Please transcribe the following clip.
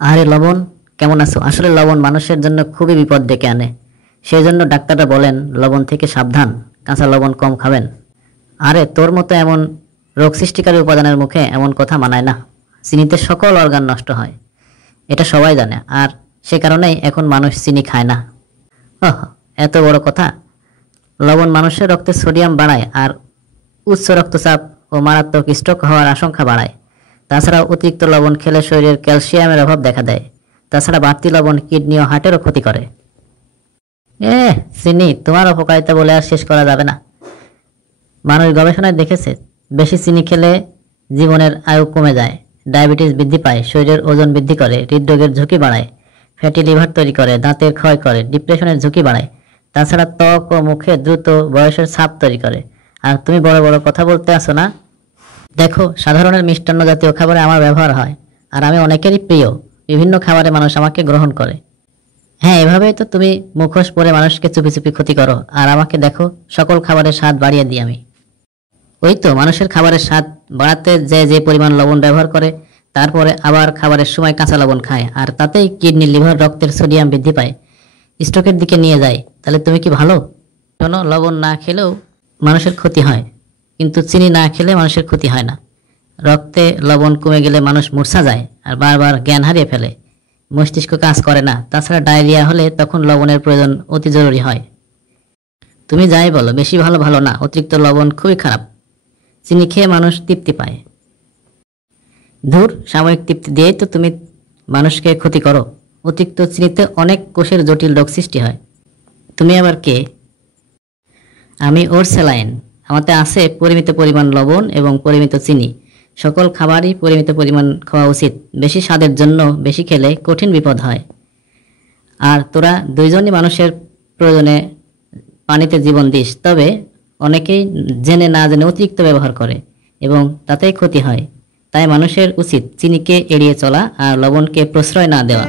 আরে লবণ, কেমন আছো? আসলে লবণ মানুষের জন্য খুবই বিপদ ডেকে আনে। সেই জন্য ডাক্তাররা বলেন লবণ থেকে সাবধান, কাঁচা লবণ কম খাবেন। আরে তোর মতো এমন রোগ সৃষ্টিকারী উপাদানের মুখে এমন কথা মানায় না। চিনিতে সকল অর্গান নষ্ট হয়, এটা সবাই জানে। আর সে কারণেই এখন মানুষ চিনি খায় না। ওহ, এত বড় কথা। লবণ মানুষের রক্তে সোডিয়াম বাড়ায় আর উচ্চ রক্তচাপ ও মারাত্মক স্ট্রোক হওয়ার আশঙ্কা বাড়ায়। তাছাড়া অতিরিক্ত লবণ খেলে শরীরের ক্যালসিয়ামের অভাব দেখা দেয়। তাছাড়া বাড়তি লবণ কিডনি ও হার্টেরও ক্ষতি করে। চিনি তোমার অপকারিতা বলে আর শেষ করা যাবে না। মানুষ গবেষণায় দেখেছে বেশি চিনি খেলে জীবনের আয়ু কমে যায়, ডায়াবেটিস বৃদ্ধি পায়, শরীরের ওজন বৃদ্ধি করে, হৃদরোগের ঝুঁকি বাড়ায়, ফ্যাটি লিভার তৈরি করে, দাঁতের ক্ষয় করে, ডিপ্রেশনের ঝুঁকি বাড়ায়। তাছাড়া ত্বক ও মুখে দ্রুত বয়সের ছাপ তৈরি করে। আর তুমি বড় বড় কথা বলতে আসো না। দেখো, সাধারণের মিষ্টান্ন জাতীয় খাবারে আমার ব্যবহার হয়, আর আমি অনেকেরই প্রিয়। বিভিন্ন খাবারে মানুষ আমাকে গ্রহণ করে। হ্যাঁ, এভাবেই তো তুমি মুখোশ পরে মানুষকে চুপি চুপি ক্ষতি করো, আর আমাকে দেখো সকল খাবারের স্বাদ বাড়িয়ে দিই আমি। ওই তো, মানুষের খাবারের স্বাদ বাড়াতে যে যে পরিমাণ লবণ ব্যবহার করে, তারপরে আবার খাবারের সময় কাঁচা লবণ খায়, আর তাতেই কিডনি, লিভার, রক্তের সোডিয়াম বৃদ্ধি পায়, স্ট্রোকের দিকে নিয়ে যায়। তাহলে তুমি কি ভালো? শোনো, লবণ না খেলেও মানুষের ক্ষতি হয়, কিন্তু চিনি না খেলে মানুষের ক্ষতি হয় না। রক্তে লবণ কমে গেলে মানুষ মূর্ছা যায় আর বারবার জ্ঞান হারিয়ে ফেলে, মস্তিষ্ক কাজ করে না। তাছাড়া ডায়রিয়া হলে তখন লবণের প্রয়োজন অতি জরুরি হয়। তুমি যাই বলো, বেশি ভালো ভালো না, অতিরিক্ত লবণ খুবই খারাপ। চিনি খেয়ে মানুষ তৃপ্তি পায়। ধুর, সাময়িক তৃপ্তি দিয়েই তো তুমি মানুষকে ক্ষতি করো। অতিরিক্ত চিনিতে অনেক কোষের জটিল রোগ সৃষ্টি হয়। তুমি আবার কে? আমি ওর স্যালাইন। আমাতে আছে পরিমিত পরিমাণ লবণ এবং পরিমিত চিনি। সকল খাবারই পরিমিত পরিমাণ খাওয়া উচিত। বেশি স্বাদের জন্য বেশি খেলে কঠিন বিপদ হয়। আর তোরা দুইজনই মানুষের প্রয়োজনে পানিতে জীবন দিস, তবে অনেকেই জেনে না জেনে অতিরিক্ত ব্যবহার করে এবং তাতেই ক্ষতি হয়। তাই মানুষের উচিত চিনিকে এড়িয়ে চলা আর লবণকে প্রশ্রয় না দেওয়া।